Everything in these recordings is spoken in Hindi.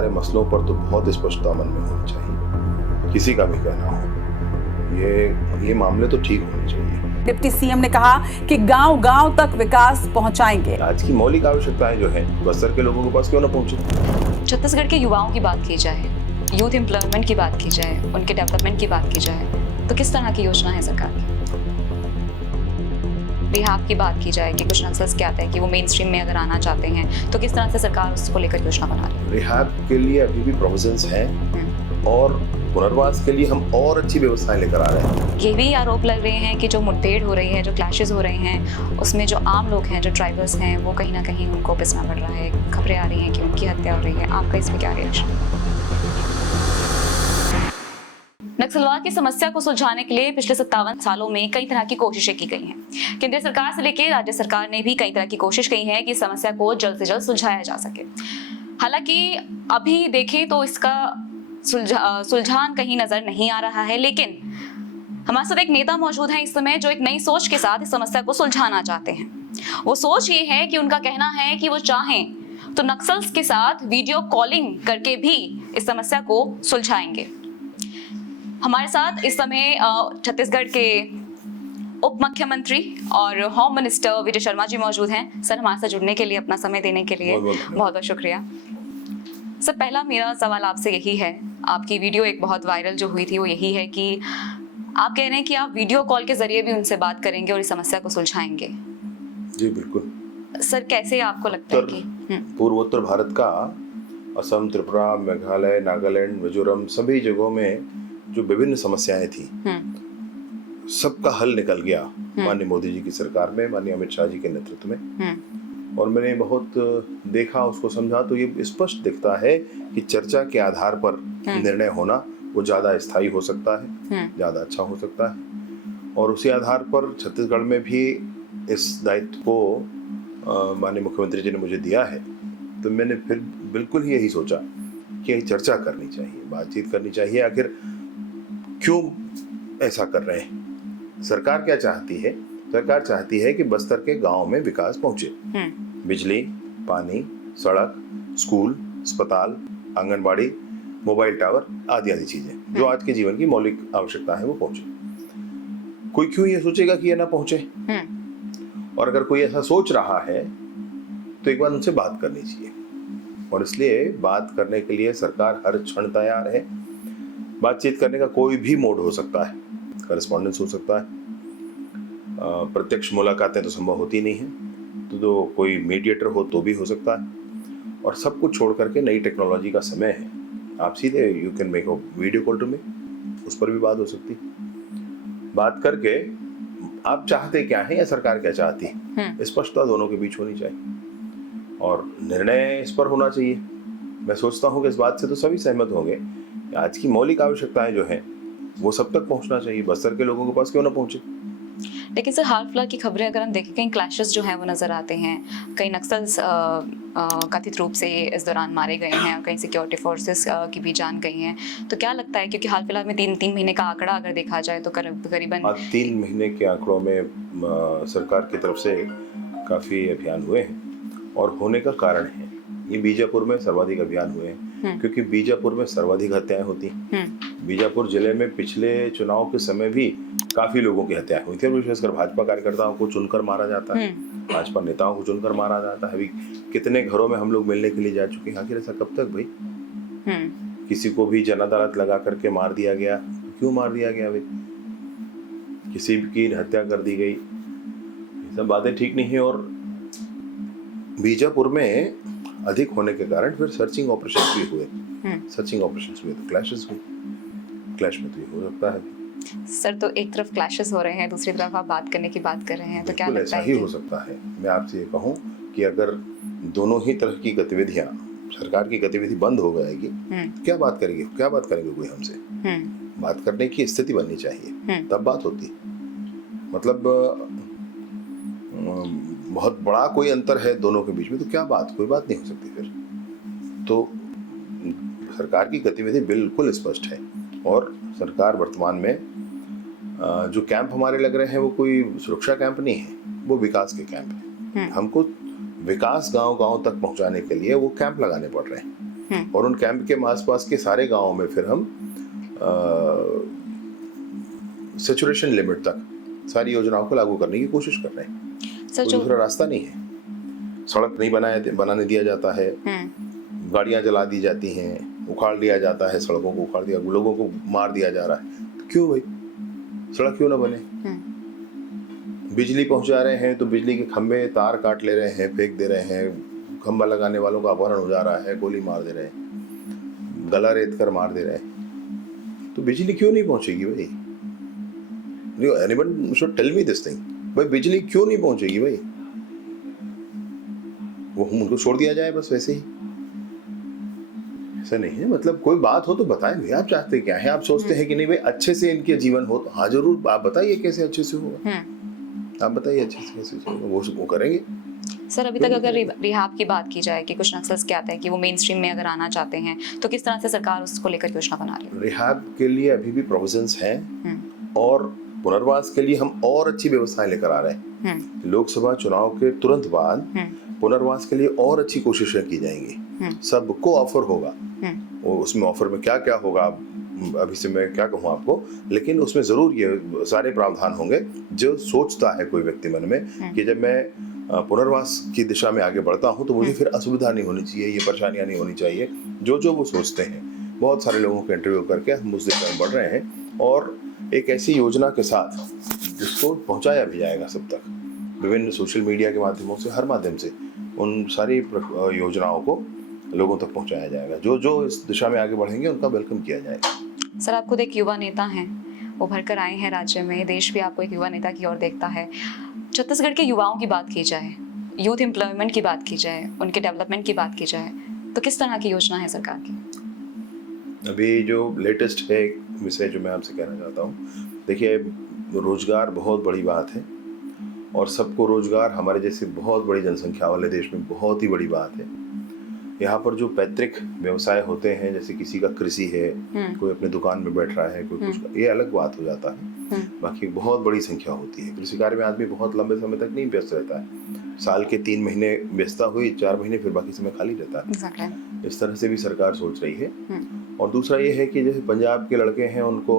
सारे मसलों पर तो बहुत स्पष्टता मन में होनी चाहिए, किसी का भी कहना हो। ये मामले तो ठीक होने चाहिए। डिप्टी सीएम ने कहा कि गांव-गांव तक विकास पहुंचाएंगे। आज की मौलिक आवश्यकताएं जो है बस्तर के लोगों के पास क्यों न पहुंचे। छत्तीसगढ़ के युवाओं की बात की जाए, यूथ एम्प्लॉयमेंट की बात की जाए, उनके डेवलपमेंट की बात की जाए, तो किस तरह की योजना है सरकार की? रिहाब की बात की जाए कि कुछ नक्सल्स कहते हैं कि वो मेन स्ट्रीम में अगर आना चाहते हैं तो किस तरह से सरकार उसको लेकर योजना बना रही है? रिहाब के लिए अभी भी प्रोविजंस हैं और पुनर्वास के लिए हम और अच्छी व्यवस्थाएं लेकर आ रहे हैं। ये भी आरोप लग रहे हैं कि जो मुठभेड़ हो रही है, जो क्लैशेस हो रहे हैं, उसमें जो आम लोग हैं, जो ट्राइबल्स हैं, वो कहीं ना कहीं उनको पिसना पड़ रहा है। खबरें आ रही हैं कि उनकी हत्या हो रही है। आपका इस पर क्या रिएक्शन? नक्सलवाद की समस्या को सुलझाने के लिए पिछले 57 सालों में कई तरह की कोशिशें की गई हैं। केंद्र सरकार से लेकर राज्य सरकार ने भी कई तरह की कोशिश की है कि समस्या को जल्द से जल्द सुलझाया जा सके। हालांकि अभी देखें तो इसका सुलझान कहीं नजर नहीं आ रहा है, लेकिन हमारे साथ एक नेता मौजूद है इस समय जो एक नई सोच के साथ इस समस्या को सुलझाना चाहते हैं। वो सोच ये है कि उनका कहना है कि वो चाहें तो नक्सल्स के साथ वीडियो कॉलिंग करके भी इस समस्या को सुलझाएंगे। हमारे साथ इस समय छत्तीसगढ़ के उप मुख्यमंत्री और होम मिनिस्टर विजय शर्मा जी मौजूद हैं। सर, हमारे साथ जुड़ने के लिए, अपना समय देने के लिए बहुत बहुत शुक्रिया। सर, पहला मेरा सवाल आपसे यही है, आपकी वीडियो एक बहुत वायरल जो हुई थी वो यही है कि आप कह रहे हैं कि आप वीडियो कॉल के जरिए भी उनसे बात करेंगे और इस समस्या को सुलझाएंगे। जी बिल्कुल। सर, कैसे आपको लगता है कि पूर्वोत्तर भारत का असम, त्रिपुरा, मेघालय, नागालैंड, मिजोरम सभी जगहों में जो विभिन्न समस्याएं थी सबका हल निकल गया माननीय मोदी जी की सरकार में, माननीय अमित शाह जी के नेतृत्व में। और मैंने बहुत देखा, उसको समझा, तो ये स्पष्ट दिखता है कि चर्चा के आधार पर निर्णय होना वो ज्यादा स्थायी हो सकता है, ज्यादा अच्छा हो सकता है। और उसी आधार पर छत्तीसगढ़ में भी इस दायित्व को माननीय मुख्यमंत्री जी ने मुझे दिया है, तो मैंने फिर बिल्कुल ही यही सोचा कि चर्चा करनी चाहिए, बातचीत करनी चाहिए। आखिर क्यों ऐसा कर रहे हैं? सरकार क्या चाहती है? सरकार चाहती है कि बस्तर के गांव में विकास पहुंचे, बिजली, पानी, सड़क, स्कूल, अस्पताल, आंगनबाड़ी, मोबाइल टावर आदि आदि चीजें जो आज के जीवन की मौलिक आवश्यकता है वो पहुंचे। कोई क्यों ये सोचेगा कि ये ना पहुंचे? और अगर कोई ऐसा सोच रहा है तो एक बार उनसे बात करनी चाहिए, और इसलिए बात करने के लिए सरकार हर क्षण तैयार है। बातचीत करने का कोई भी मोड हो सकता है, करस्पॉन्डेंस हो सकता है, प्रत्यक्ष मुलाकातें तो संभव होती नहीं है, तो कोई मीडिएटर हो तो भी हो सकता है। और सब कुछ छोड़ करके नई टेक्नोलॉजी का समय है, आप सीधे you can make a video call to me, उस पर भी बात हो सकती। बात करके आप चाहते क्या है या सरकार क्या चाहती है, स्पष्टता दोनों के बीच होनी चाहिए और निर्णय इस पर होना चाहिए। मैं सोचता हूँ कि इस बात से तो सभी सहमत होंगे, आज की मौलिक आवश्यकताएं जो हैं वो सब तक पहुंचना चाहिए, बस्तर के लोगों के पास क्यों ना पहुंचे। लेकिन सर, हाल फिलहाल की खबरें अगर हम देखें, कई क्लैशेस जो हैं वो नजर आते हैं, कई नक्सल्स कथित रूप से इस दौरान मारे गए हैं और कई सिक्योरिटी फोर्सेस की भी जान गई हैं। तो क्या लगता है, क्योंकि हाल फिलहाल में तीन महीने का आंकड़ा अगर देखा जाए तो करीबन 3 महीने के आंकड़ों में सरकार की तरफ से काफी अभियान हुए हैं, और होने का कारण है ये बीजापुर में सर्वाधिक अभियान हुए हैं, क्योंकि बीजापुर में सर्वाधिक हत्याएं होती। बीजापुर जिले में पिछले चुनाव के समय भी काफी लोगों की हत्याएं हुई थी, विशेषकर भाजपा कार्यकर्ताओं को चुनकर मारा जाता है, भाजपा नेताओं को चुनकर मारा जाता है। अभी कितने घरों में हम लोग मिलने के लिए जा चुके हैं, आखिर ऐसा कब तक भाई? किसी को भी जन अदालत लगा करके मार दिया गया, क्यों मार दिया गया भाई? किसी की हत्या कर दी गई, ये सब बातें ठीक नहीं है। और बीजापुर में अधिक होने के कारण फिर सर्चिंग ऑपरेशंस भी हुए, सर्चिंग ऑपरेशंस हुए तो क्लैशेस हुए, क्लैश में तो ये हो सकता है। सर, तो एक तरफ क्लैशेस हो रहे हैं, दूसरी तरफ आप बात करने की बात कर रहे हैं, तो क्या लगता है ऐसा ही हो सकता है। मैं आपसे ये कहूँ कि अगर दोनों ही तरह की गतिविधियां, सरकार की गतिविधि बंद हो जाएगी, क्या बात करेंगे कोई हमसे? बात करने की स्थिति बननी चाहिए, तब बात होती। मतलब बहुत बड़ा कोई अंतर है दोनों के बीच में, तो क्या बात, कोई बात नहीं हो सकती फिर। तो सरकार की गतिविधि बिल्कुल स्पष्ट है, और सरकार वर्तमान में जो कैंप हमारे लग रहे हैं वो कोई सुरक्षा कैंप नहीं है, वो विकास के कैंप है। हमको विकास गांव-गांव तक पहुंचाने के लिए वो कैंप लगाने पड़ रहे हैं। और उन कैंप के आसपास के सारे गांवों में फिर हम सैचुरेशन लिमिट तक सारी योजनाओं को लागू करने की कोशिश कर रहे हैं। सर कोई जो दूसरा रास्ता नहीं है। सड़क नहीं बनाने दिया जाता है, गाड़ियां जला दी जाती हैं, उखाड़ दिया जाता है, सड़कों को उखाड़ दिया, लोगों को मार दिया जा रहा है। तो क्यों भाई सड़क क्यों ना बने? बिजली पहुंचा रहे हैं तो बिजली के खंभे तार काट ले रहे हैं, फेंक दे रहे हैं, खंभा लगाने वालों का अपहरण हो जा रहा है, गोली मार दे रहे हैं, गला रेत कर मार दे रहे हैं। तो बिजली क्यों नहीं पहुंचेगी भाई? Anyone should tell me this thing. भाई बिजली क्यों नहीं पहुंचेगी भाई? वो हम उनको छोड़ दिया जाए बस वैसे ही? ऐसा नहीं है। मतलब कोई बात हो तो बताएं भाई, आप चाहते क्या है? आप सोचते हैं कि नहीं भाई अच्छे से इनके जीवन हो, तो हाँ जरूर आप बताइए कैसे अच्छे से होगा। आप बताइए अच्छे से कैसे होगा, वो करेंगे। सर अभी तक अगर रिहाब की बात की जाए कि कुछ नक्सल्स कहते हैं कि वो मेन स्ट्रीम में अगर आना चाहते हैं तो किस तरह से सरकार उसको लेकर योजना बना रही है? रिहाब के लिए अभी भी प्रोविजंस हैं और पुनर्वास के लिए हम और अच्छी व्यवस्थाएं लेकर आ रहे हैं। लोकसभा चुनाव के तुरंत बाद पुनर्वास के लिए और अच्छी कोशिशें की जाएंगी। सबको ऑफर होगा। वो उसमें ऑफर में क्या क्या होगा अभी से मैं क्या कहूँ आपको, लेकिन उसमें जरूर ये सारे प्रावधान होंगे जो सोचता है कोई व्यक्ति मन में कि जब मैं पुनर्वास की दिशा में आगे बढ़ता हूँ तो मुझे फिर असुविधा नहीं होनी चाहिए, ये परेशानियां नहीं होनी चाहिए, जो वो सोचते हैं। बहुत सारे लोगों के इंटरव्यू करके हम उस दिशा में बढ़ रहे हैं और एक ऐसी योजना के साथ जिसको पहुंचाया भी जाएगा सब तक, विभिन्न सोशल मीडिया के माध्यमों से, हर माध्यम से उन सारी योजनाओं को लोगों तक पहुंचाया जाएगा। जो इस दिशा में आगे बढ़ेंगे उनका वेलकम किया जाएगा। सर आप खुद एक युवा नेता हैं, उभर कर आए हैं राज्य में, देश भी आपको एक युवा नेता की ओर देखता है। छत्तीसगढ़ के युवाओं की बात की जाए, यूथ एम्प्लॉयमेंट की बात की जाए, उनके डेवलपमेंट की बात की जाए, तो किस तरह की योजना है सरकार की? अभी जो लेटेस्ट है विषय जो मैं आपसे कहना चाहता हूँ, देखिए रोजगार बहुत बड़ी बात है और सबको रोजगार हमारे जैसे बहुत बड़ी जनसंख्या वाले देश में बहुत ही बड़ी बात है। यहाँ पर जो पैतृक व्यवसाय होते हैं, जैसे किसी का कृषि है, कोई अपने दुकान में बैठ रहा है, कोई कुछ, ये अलग बात हो जाता है। बाकी बहुत बड़ी संख्या होती है। कृषि कार्य में आदमी बहुत लंबे समय तक नहीं व्यस्त रहता है। साल के 3 महीने व्यस्तता हुई, 4 महीने फिर बाकी समय खाली रहता है। इस तरह से भी सरकार सोच रही है। और दूसरा ये है कि जैसे पंजाब के लड़के हैं, उनको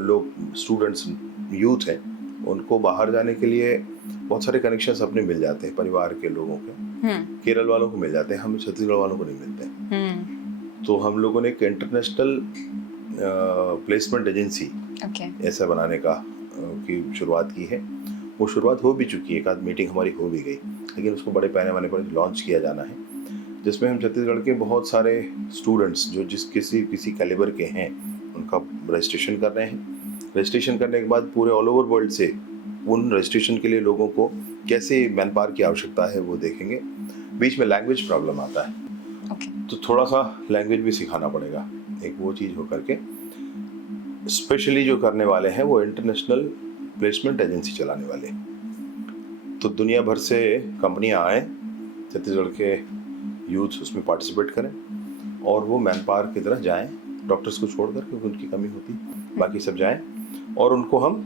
लोग स्टूडेंट्स यूथ हैं, उनको बाहर जाने के लिए बहुत सारे कनेक्शंस अपने मिल जाते हैं, परिवार के लोगों के। केरल वालों को मिल जाते हैं, हम छत्तीसगढ़ वालों को नहीं मिलते। तो हम लोगों ने एक इंटरनेशनल प्लेसमेंट एजेंसी ऐसा बनाने का की शुरुआत की है। वो शुरुआत हो भी चुकी है, एक आध मीटिंग हमारी हो भी गई, लेकिन उसको बड़े पैमाने पर लॉन्च किया जाना है, जिसमें हम छत्तीसगढ़ के बहुत सारे स्टूडेंट्स जो किसी कैलिबर के हैं उनका रजिस्ट्रेशन कर रहे हैं। रजिस्ट्रेशन करने के बाद पूरे ऑल ओवर वर्ल्ड से उन रजिस्ट्रेशन के लिए लोगों को कैसे मैन पावर की आवश्यकता है वो देखेंगे। बीच में लैंग्वेज प्रॉब्लम आता है, तो थोड़ा सा लैंग्वेज भी सिखाना पड़ेगा। एक वो चीज़ हो करके स्पेशली जो करने वाले हैं वो इंटरनेशनल प्लेसमेंट एजेंसी चलाने वाले। तो दुनिया भर से कंपनियां आए, छत्तीसगढ़ के यूथ उसमें पार्टिसिपेट करें और वो मैन पावर की तरह जाएं, डॉक्टर्स को छोड़कर, क्योंकि उनकी कमी होती, बाकी सब जाएं और उनको हम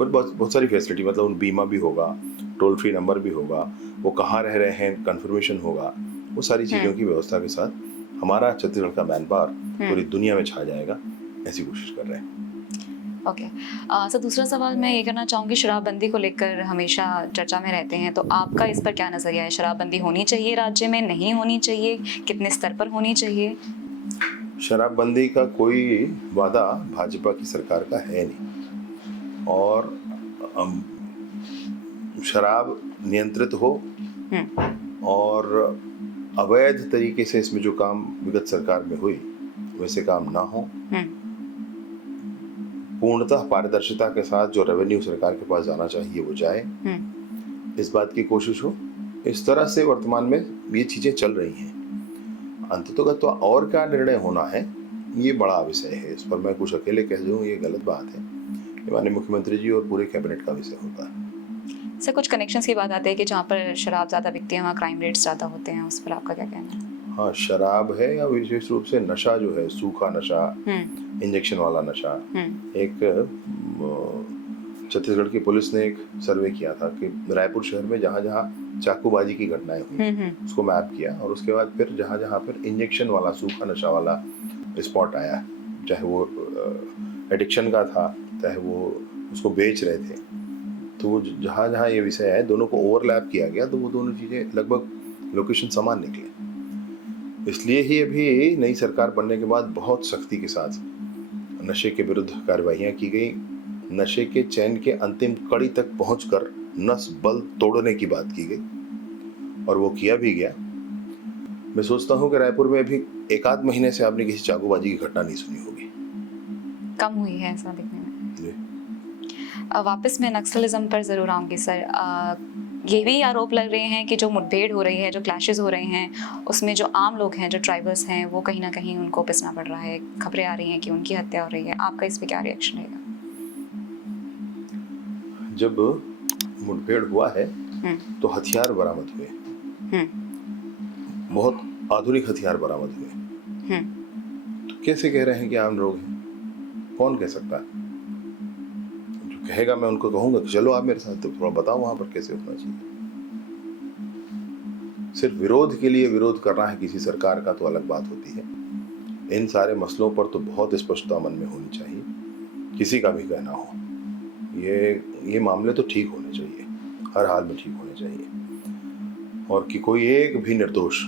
बहुत सारी फैसिलिटी, मतलब उन बीमा भी होगा, टोल फ्री नंबर भी होगा, वो कहाँ रह रहे हैं कंफर्मेशन होगा, वो सारी चीज़ों की व्यवस्था के साथ हमारा छत्तीसगढ़ का मैन पावर पूरी दुनिया में छा जाएगा, ऐसी कोशिश कर रहे हैं। ओके सर, दूसरा सवाल मैं ये करना चाहूँगी, शराबबंदी को लेकर हमेशा चर्चा में रहते हैं, तो आपका इस पर क्या नज़रिया है? शराबबंदी होनी चाहिए राज्य में, नहीं होनी चाहिए, कितने स्तर पर होनी चाहिए? शराबबंदी का कोई वादा भाजपा की सरकार का है नहीं, और शराब नियंत्रित हो और अवैध तरीके से इसमें जो काम विगत सरकार में हुई वैसे काम ना हो, पूर्णतः पारदर्शिता के साथ जो रेवेन्यू सरकार के पास जाना चाहिए वो जाए, इस बात की कोशिश हो। इस तरह से वर्तमान में ये चीजें चल रही हैं। अंततः तो और क्या निर्णय होना है, ये बड़ा विषय है। इस पर मैं कुछ अकेले कह दूं ये गलत बात है। ये माननीय मुख्यमंत्री जी और पूरे कैबिनेट का विषय होता है। सर कुछ कनेक्शंस की बात आती है कि जहाँ पर शराब ज़्यादा बिकती है वहाँ क्राइम रेट्स ज़्यादा होते हैं, उस पर आपका क्या कहना है? हाँ, शराब है या विशेष रूप से नशा जो है, सूखा नशा, इंजेक्शन वाला नशा, एक छत्तीसगढ़ की पुलिस ने एक सर्वे किया था कि रायपुर शहर में जहाँ जहाँ चाकूबाजी की घटनाएं हुई उसको मैप किया, और उसके बाद फिर जहाँ जहाँ फिर इंजेक्शन वाला सूखा नशा वाला स्पॉट आया, चाहे वो एडिक्शन का था चाहे वो उसको बेच रहे थे, तो जहाँ जहाँ ये विषय है दोनों को ओवरलैप किया गया, तो वो दोनों चीज़ें लगभग लोकेशन समान निकले। इसलिए ही अभी नई सरकार बनने के बाद बहुत सख्ती के साथ नशे के विरुद्ध कार्रवाइयाँ की गई, नशे के चैन के अंतिम कड़ी तक पहुंचकर नस बल तोड़ने की बात की गई और वो किया भी गया। मैं सोचता हूं कि रायपुर में अभी एक आध महीने से आपने किसी चाकूबाजी की घटना नहीं सुनी होगी। कम हुई है ऐसा दिखने में। जी। वापस मैं नक्सलिज्म पर ज़रूर आऊँगी सर। ये भी आरोप लग रहे हैं कि जो मुठभेड़ हो रही है, जो क्लैशेस हो रहे हैं, उसमें जो आम लोग हैं, जो ट्राइबल्स हैं, वो कहीं ना कहीं उनको पिसना पड़ रहा है। खबरें आ रही हैं कि उनकी हत्या हो रही है। आपका इस पर क्या रिएक्शन रहेगा? जब मुठभेड़ हुआ है तो हथियार बरामद हुए, बहुत आधुनिक हथियार बरामद हुए, तो कैसे कह रहे हैं कि आम लोग हैं? कौन कह सकता है? जो कहेगा मैं उनको कहूंगा कि चलो आप मेरे साथ, तो थोड़ा बताओ वहां पर कैसे होना चाहिए। सिर्फ विरोध के लिए विरोध करना है किसी सरकार का तो अलग बात होती है। इन सारे मसलों पर तो बहुत स्पष्टता मन में होनी चाहिए, किसी का भी कहना हो। ये मामले तो ठीक होने चाहिए, हर हाल में ठीक होने चाहिए, और कि कोई एक भी निर्दोष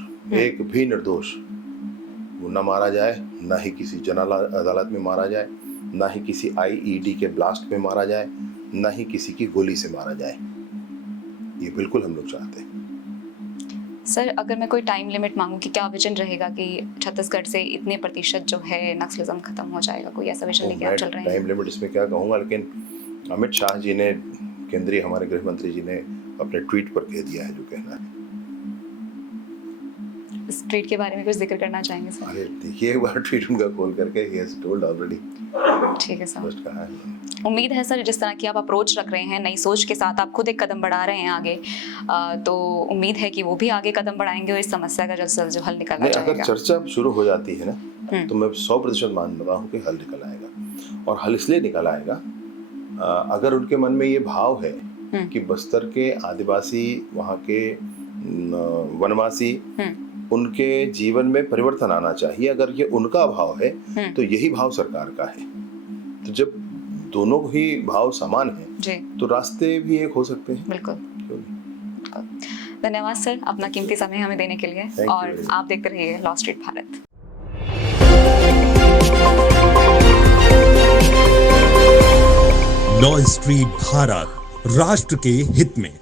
वो न मारा जाए, ना ही किसी जन अदालत में मारा जाए, ना ही किसी IED के ब्लास्ट में मारा जाए, ना ही किसी की गोली से मारा जाए। ये बिल्कुल हम लोग चाहते हैं। सर, अगर मैं कोई टाइम लिमिट मांगूं कि क्या विजन रहेगा कि छत्तीसगढ़ से इतने प्रतिशत जो है नक्सलिज्म खत्म हो जाएगा, कोई ऐसा विजन लेके आप चल रहे हैं? टाइम लिमिट इसमें क्या कहूँगा, लेकिन अमित शाह जी ने, केंद्रीय हमारे गृह मंत्री जी ने अपने ट्वीट पर कह दिया है जो कहना है। इस ट्वीट के बारे में कुछ जिक्र करना चाहेंगे सर? अरे देखिए एक बार ट्वीट उनका खोल करके, he has told already। ठीक है सर। फर्स्ट कहा है। उम्मीद है सर, जिस तरह की आप अप्रोच रख रहे हैं, नई सोच के साथ आप खुद एक कदम बढ़ा रहे हैं आगे, तो उम्मीद है कि वो भी आगे कदम बढ़ाएंगे और इस समस्या का जल्द से जल्द हल निकलना चाहिए। अगर चर्चा शुरू हो जाती है ना, तो मैं 100% मान रहा हूँ कि हल निकल आएगा। और हल इसलिए निकल आएगा अगर उनके मन में ये भाव है कि बस्तर के आदिवासी, वहाँ के वनवासी, उनके जीवन में परिवर्तन आना चाहिए, अगर ये उनका भाव है तो यही भाव सरकार का है। तो जब दोनों ही भाव समान हैं तो रास्ते भी एक हो सकते हैं। बिल्कुल। धन्यवाद सर, अपना कीमती समय हमें देने के लिए, और आप देखते रहिए law street Bharat. Law street Bharat, राष्ट्र के हित में।